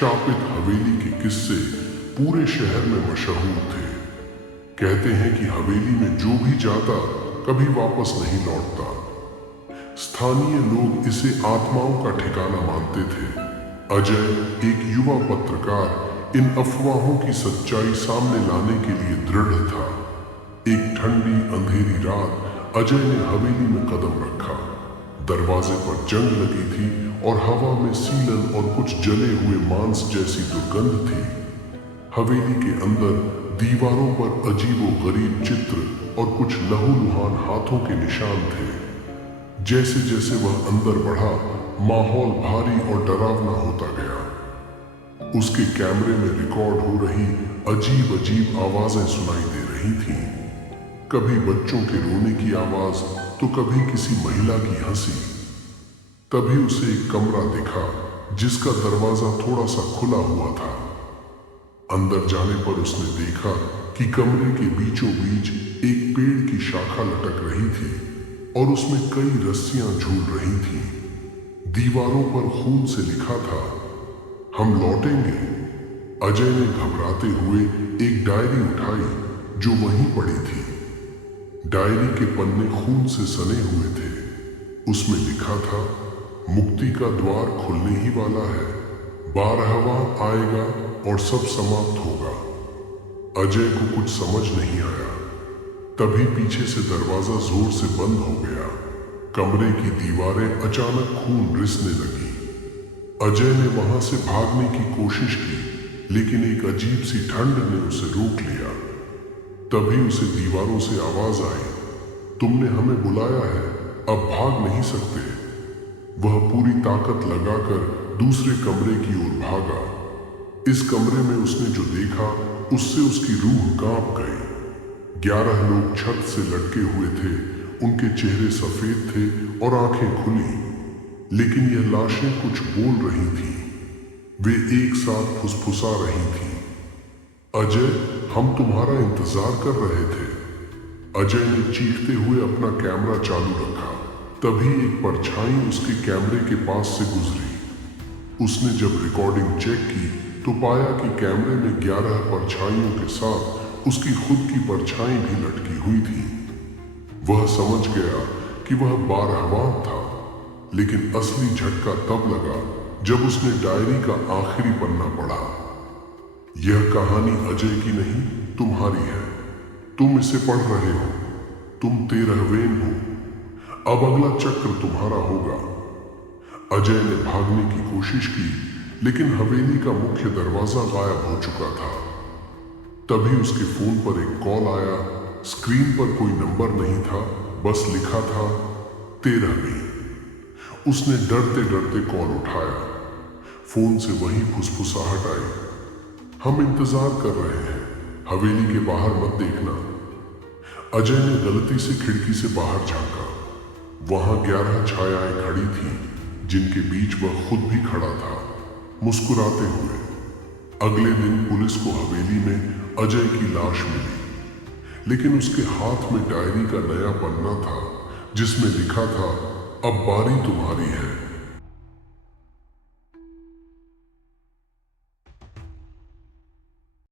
शापित हवेली के किस्से पूरे शहर में मशहूर थे। कहते हैं कि हवेली में जो भी जाता कभी वापस नहीं लौटता। स्थानीय लोग इसे आत्माओं का ठिकाना मानते थे। अजय, एक युवा पत्रकार, इन अफवाहों की सच्चाई सामने लाने के लिए दृढ़ था। एक ठंडी अंधेरी रात अजय ने हवेली में कदम रखा। दरवाजे पर जंग लगी थी और हवा में सीलन और कुछ जले हुए मांस जैसी दुर्गंध थी। हवेली के अंदर दीवारों पर अजीबो-गरीब चित्र और कुछ लहूलुहान हाथों के निशान थे। जैसे जैसे वह अंदर बढ़ा, माहौल भारी और डरावना होता गया। उसके कैमरे में रिकॉर्ड हो रही अजीब अजीब आवाजें सुनाई दे रही थीं। कभी बच्चों के रोने की आवाज तो कभी किसी महिला की हंसी। तभी उसे एक कमरा दिखा जिसका दरवाजा थोड़ा सा खुला हुआ था। अंदर जाने पर उसने देखा कि कमरे के बीचों बीच एक पेड़ की शाखा लटक रही थी और उसमें कई रस्सियां झूल रही थीं। दीवारों पर खून से लिखा था, हम लौटेंगे। अजय ने घबराते हुए एक डायरी उठाई जो वहीं पड़ी थी। डायरी के पन्ने खून से सने हुए थे। उसमें लिखा था, मुक्ति का द्वार खुलने ही वाला है, 12वां आएगा और सब समाप्त होगा। अजय को कुछ समझ नहीं आया। तभी पीछे से दरवाजा जोर से बंद हो गया। कमरे की दीवारें अचानक खून रिसने लगी। अजय ने वहां से भागने की कोशिश की, लेकिन एक अजीब सी ठंड ने उसे रोक लिया। तभी उसे दीवारों से आवाज आई, तुमने हमें बुलाया है, अब भाग नहीं सकते। वह पूरी ताकत लगाकर दूसरे कमरे की ओर भागा। इस कमरे में उसने जो देखा उससे उसकी रूह कांप गई। 11 लोग छत से लटके हुए थे। उनके चेहरे सफेद थे और आंखें खुली, लेकिन यह लाशें कुछ बोल रही थीं। वे एक साथ फुसफुसा रही थीं, अजय, हम तुम्हारा इंतजार कर रहे थे। अजय ने चीखते हुए अपना कैमरा चालू रखा। तभी एक परछाई उसके कैमरे के पास से गुजरी। उसने जब रिकॉर्डिंग चेक की तो पाया कि कैमरे में 11 परछाइयों के साथ उसकी खुद की परछाई भी लटकी हुई थी। वह समझ गया कि वह 12वां था, लेकिन असली झटका तब लगा जब उसने डायरी का आखिरी पन्ना पढ़ा। यह कहानी अजय की नहीं, तुम्हारी है। तुम इसे पढ़ रहे हो। तुम 13वें हो। अब अगला चक्र तुम्हारा होगा। अजय ने भागने की कोशिश की, लेकिन हवेली का मुख्य दरवाजा गायब हो चुका था। तभी उसके फोन पर एक कॉल आया। स्क्रीन पर कोई नंबर नहीं था, बस लिखा था 13वीं। उसने डरते डरते कॉल उठाया। फोन से वही फुसफुसाहट आई, हम इंतजार कर रहे हैं, हवेली के बाहर मत देखना। अजय ने गलती से खिड़की से बाहर झांका। वहां 11 छायाएं खड़ी थीं, जिनके बीच वह खुद भी खड़ा था, मुस्कुराते हुए। अगले दिन पुलिस को हवेली में अजय की लाश मिली, लेकिन उसके हाथ में डायरी का नया पन्ना था जिसमें लिखा था, अब बारी तुम्हारी है।